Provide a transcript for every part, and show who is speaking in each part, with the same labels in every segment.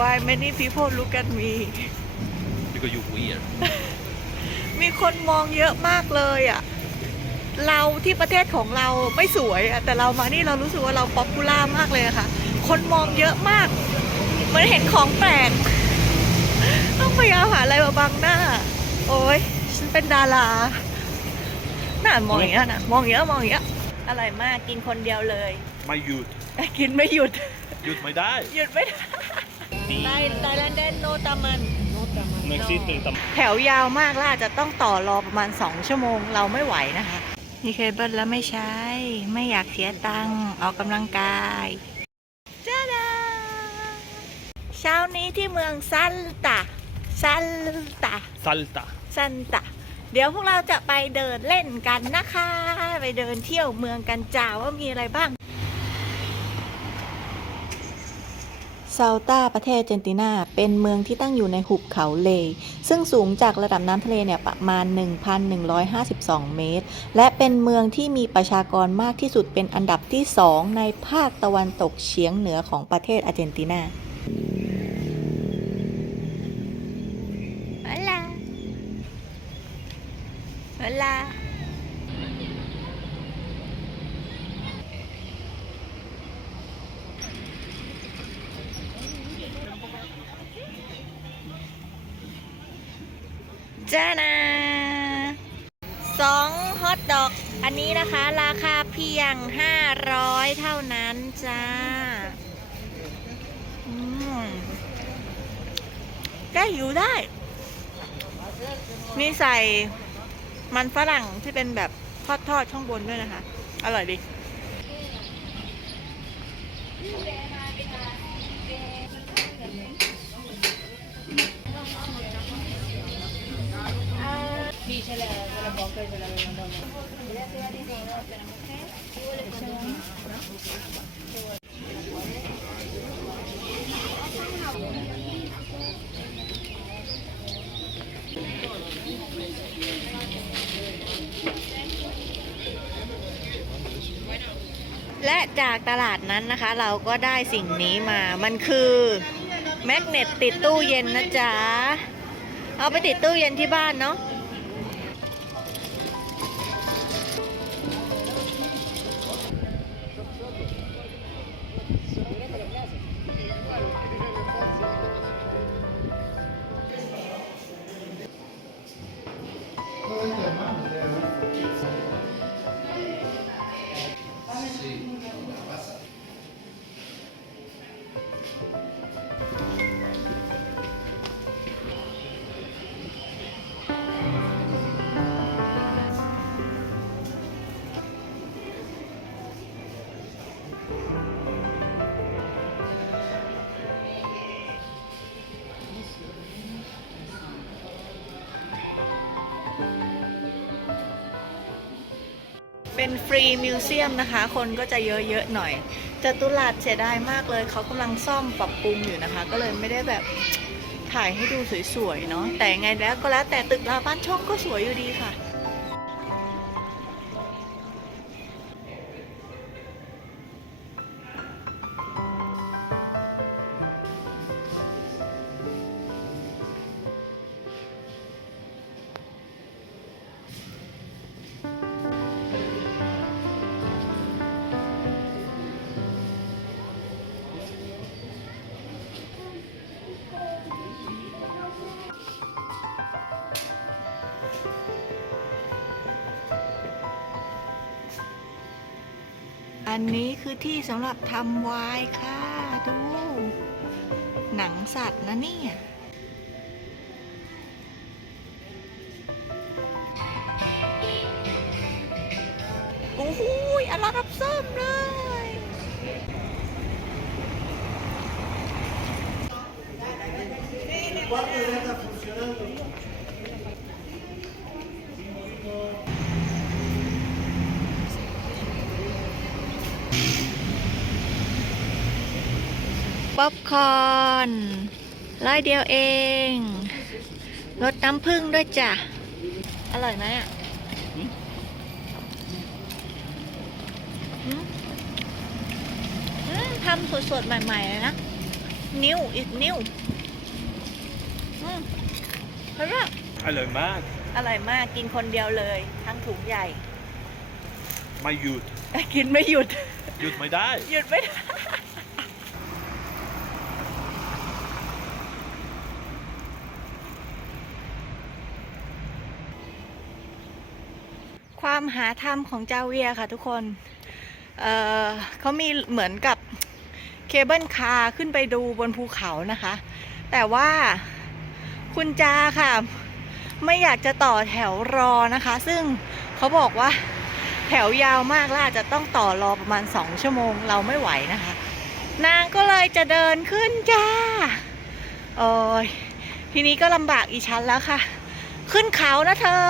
Speaker 1: why many people look at me
Speaker 2: because you weird
Speaker 1: มีคนมองเยอะมากเลยอะ เราที่ประเทศของเราไม่สวยอะแต่เรามานี่เรารู้สึกว่าเราป๊อปปูล่ามากเลยอะค่ะ คนมองเยอะมาก เหมือนเห็นของแปลก ต้องพยายามหาอะไรมาบังหน้า โอ้ยฉันเป็นดาราน่ามองอย่างเงี้ยนะมองอย่างเงี้ยมองอย่างเงี้ยอร่อยมากกินคนเดียวเลย
Speaker 2: ไม่หยุด
Speaker 1: กินไม่หยุด
Speaker 2: หยุดไม่ได้
Speaker 1: หยุดไม่ได้ ไทยไทยแลนด์เดนโนตามัน
Speaker 2: ไม่ซิสเตอร์ต
Speaker 1: แถวยาวมากแล้วอาจจะต้องต่อรอประมาณ 2 ชั่วโมงเราไม่ไหวนะคะมีเคเบิลแล้วไม่ใช้ ไม่อยากเสียตังค์ออกกำลังกายจ้าดาเช้านี้ที่เมืองซันตาซันตา
Speaker 2: ซัลตา
Speaker 1: ซันตาเดี๋ยวพวกเราจะไปเดินเล่นกันนะคะ ไปเดินเที่ยวเมืองกันจ้าว่ามีอะไรบ้าง ซาลตาประเทศอาร์เจนตินา เป็นเมืองที่ตั้งอยู่ในหุบเขาเลซึ่งสูงจากระดับน้ำทะเลเนี่ยประมาณ 1,152 เมตร และเป็นเมืองที่มีประชากรมากที่สุดเป็นอันดับที่ 2 ในภาคตะวันตกเฉียงเหนือของประเทศอาร์เจนตินาฮลาฮลา จ้านะสองฮอทดอก อันนี้นะคะ ราคาเพียง 500 เท่านั้นจ้าอืมได้อยู่ได้ มีใส่มันฝรั่งที่เป็นแบบทอดๆ ข้างบนด้วยนะคะ อร่อยดี และจากตลาดนั้นนะคะ เราก็ได้สิ่งนี้มา มันคือแมกเนตติดตู้เย็นนะจ๊ะ เอาไปติดตู้เย็นที่บ้านเนาะ เป็นฟรีมิวเซียมนะคะ คนก็จะเยอะๆหน่อยจตุรัสเสียดายมากเลย เขากำลังซ่อมปรับปรุงอยู่นะคะ ก็เลยไม่ได้แบบถ่ายให้ดูสวยๆเนาะแต่ยังไงแล้วก็แล้วแต่ตึกราบ้านช่องก็สวยอยู่ดีค่ะ อันนี้คือที่สำหรับทำไวายค่ะ ดู หนังสัตว์นะเนี่ย โอ้โหอร่อยรับส้มเลย ป๊อปคอร์นร้อยเดียวเองรสน้ำผึ้งด้วยจ้ะ อร่อยไหมอะหืมอืมทำสดๆ ใหม่ ๆ เลยนะ new it's new อืมเฮ้ย
Speaker 2: อร่อยมาก
Speaker 1: อร่อยมากกินคนเดียวเลย ทั้งถุงใหญ่
Speaker 2: ไม่หยุด
Speaker 1: กินไม่หยุด
Speaker 2: หยุดไม่ได้
Speaker 1: หยุดไม่ได้ ความ หาธรรมของจาเวียค่ะทุกคนเเขามีเหมือนกับเคเบิลคาร์ขึ้นไปดูบนภูเขานะคะ แต่ว่าคุณจาค่ะ ไม่อยากจะต่อแถวรอนะคะ ซึ่งเขาบอกว่าแถวยาวมากล้วอาจะต้องต่อรอประมาณสองชั่วโมงเราไม่ไหวนะคะ นางก็เลยจะเดินขึ้นจ้าโอ้ยทีนี้ก็ลำบากอีชั้นแล้วค่ะ ขึ้นเขานะเธอ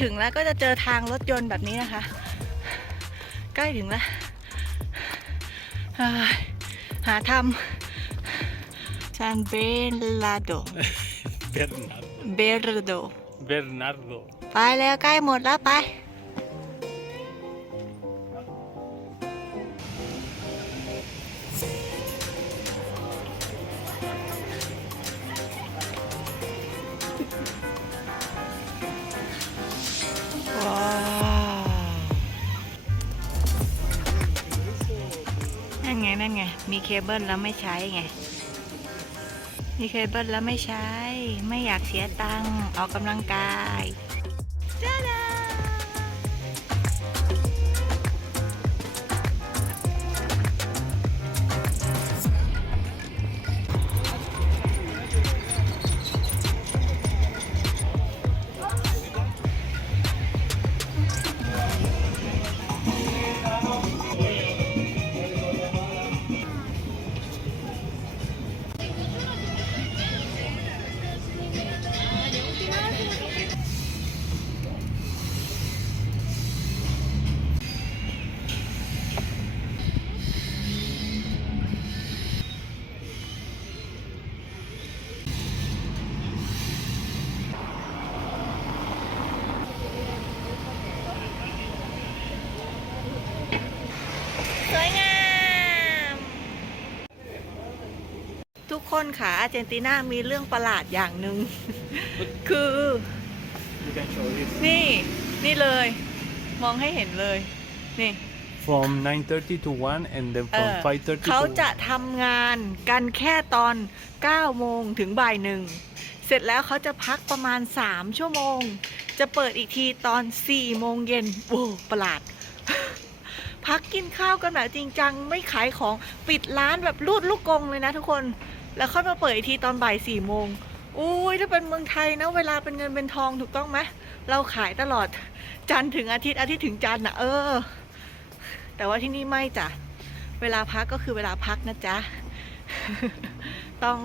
Speaker 1: ถึงแล้วก็จะเจอทางรถยนต์แบบนี้นะคะ ใกล้ถึงแล้วเฮ้ยหาทำซานเบลาโด
Speaker 2: Bernardo.
Speaker 1: เบรโด
Speaker 2: Bernardo.
Speaker 1: ไปแล้วใกล้หมดแล้วไป ไงนั่นไง มีเคเบิลแล้วไม่ใช้ไง มีเคเบิลแล้วไม่ใช้ ไม่อยากเสียตังค์ออกกำลังกาย คนค่ะอาร์เจนตินามีเรื่องประหลาดอย่างหนึ่ง คือ
Speaker 2: You can show it.
Speaker 1: นี่ นี่เลย มองให้เห็นเลย นี่
Speaker 2: From 9.30 to 1 and then
Speaker 1: เอ
Speaker 2: from
Speaker 1: อ
Speaker 2: 5.30
Speaker 1: เขา
Speaker 2: to
Speaker 1: จะทำงานกันแค่ตอน9โมงถึงบ่ายหนึ่ง เสร็จแล้วเขาจะพักประมาณ 3 ชั่วโมง จะเปิดอีกทีตอน4โมงเย็นโอ้ประหลาด พักกินข้าวกันแบบจริงจัง ไม่ขายของปิดร้านแบบรูดลูกกงเลยนะทุกคน แล้วค่อยมาเปิดอีกทีตอนบ่ายสี่โมงอุ้ยถ้าเป็นเมืองไทยนะ เวลาเป็นเงินเป็นทองถูกต้องไหมเราขายตลอดจันทร์ถึงอาทิตย์อาทิตย์ถึงจันทร์นะเออ แต่ว่าที่นี่ไม่จ้ะเวลาพักก็คือเวลาพักนะจ๊ะ ต้อง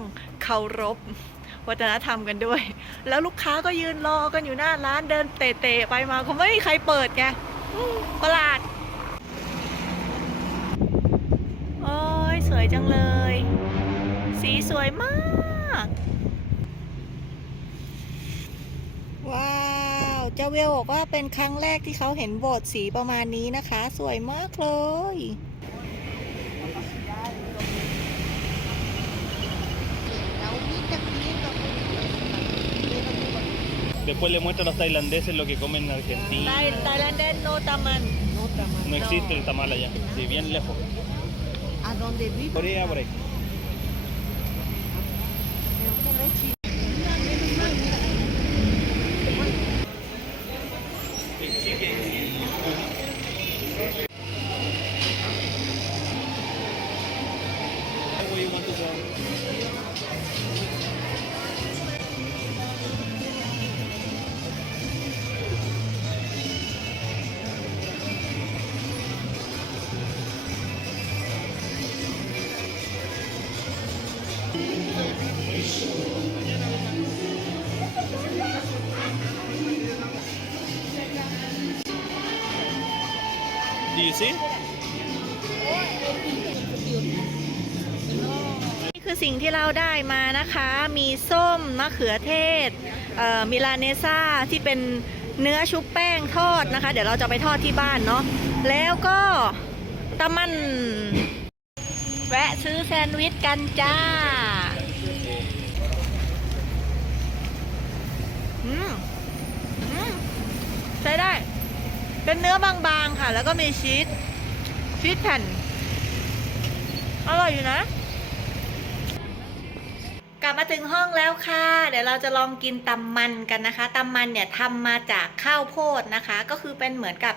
Speaker 1: เคารพวัฒนธรรมกันด้วย แล้วลูกค้าก็ยืนรอกันอยู่หน้าร้านเดินเตะๆไปมาคงไม่มีใครเปิดไงประหลาด โอ้ยสวยจังเลย สีสวยมาก ว้าว เจ้าเวลบอกว่าเป็นครั้งแรกที่เขาเห็นโบสถ์สีประมาณนี้นะคะ สวยมากเลย
Speaker 2: Después le muestro a los tailandeses lo que comen en
Speaker 1: ไท
Speaker 2: Argentina.
Speaker 1: ยไทยแลนด์โนตามัน
Speaker 2: No existe el tamal allá. Sí, bien lejos.
Speaker 3: ¿A dónde vive?
Speaker 2: Por ahí, por ahí. Where you want to go? Do you see?
Speaker 1: นี่คือสิ่งที่เราได้มานะคะ มีส้มมะเขือเทศเมิลานเนซ่าที่เป็นเนื้อชุบแป้งทอดนะคะ เดี๋ยวเราจะไปทอดที่บ้านเนาะ แล้วก็ตะมัน แวะซื้อแซนด์วิชกันจ้าอืมอืมใช้ได้ เป็นเนื้อบางๆค่ะ แล้วก็มีชีสชีสแผ่น อร่อยอยู่นะ กลับมาถึงห้องแล้วค่ะ เดี๋ยวเราจะลองกินตำมันกันนะคะตำมันเนี่ยทำมาจากข้าวโพดนะคะ ก็คือเป็นเหมือนกับ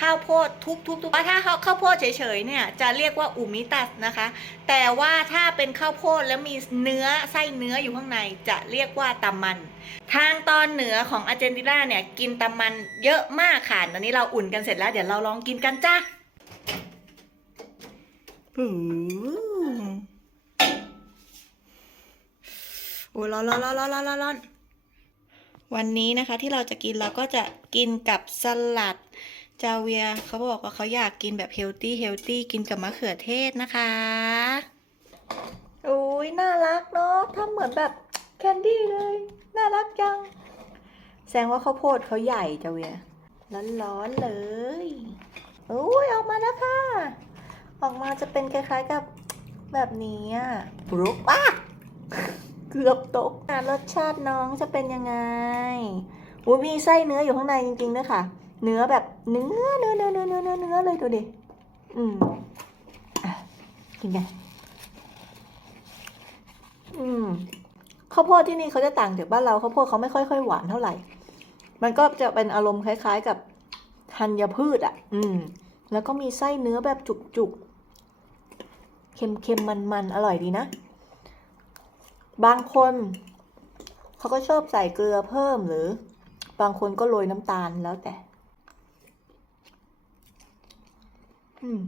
Speaker 1: ข้าวโพดทุบๆๆถ้าข้าวโพดเฉยๆเนี่ยจะเรียกว่าอูมิตัสนะคะ แต่ว่าถ้าเป็นข้าวโพดแล้วมีเนื้อไส้เนื้ออยู่ข้างในจะเรียกว่าตำมัน ทางตอนเหนือของอาร์เจนตินาเนี่ยกินตำมันเยอะมากค่ะตอนนี้เราอุ่นกันเสร็จแล้วเดี๋ยวเราลองกินกันจ้าปูโอ้ยร้อนร้อนร้อนร้อนร้อนร้อนวันนี้นะคะที่เราจะกินเราก็จะกินกับสลัด จาเวียเขาบอกว่าเขาอยากกินแบบเฮลตี้เฮลตี้กินกับมะเขือเทศนะคะโอ้ยน่ารักเนาะทำเหมือนแบบแคนดี้เลย น่ารักจัง แสดงว่าข้าวโพดเขาใหญ่จาเวียร้อนๆเลยโอ้ยออกมาแล้วค่ะ ออกมาจะเป็นคล้ายๆกับแบบนี้อะบรุกป้าเกือบตกรสชาติน้องจะเป็นยังไงโอ้ยมีไส้เนื้ออยู่ข้างในจริงๆด้วยค่ะ เนื้อแบบเนื้อเนื้อเนื้อเนื้อเนื้อเนื้อเนื้อเลยดูดิอืมอะกินกันอืมข้าวโพดที่นี่เขาจะต่างจากบ้านเราข้าวโพดเขาไม่ค่อยค่อยหวานเท่าไหร่ มันก็จะเป็นอารมณ์คล้าย ๆ กับธัญพืชอะ อืม แล้วก็มีไส้เนื้อแบบจุกๆ เค็มๆ มันๆ อร่อยดีนะ บางคนเขาก็ชอบใส่เกลือเพิ่มหรือบางคนก็โรยน้ำตาลแล้วแต่ อืม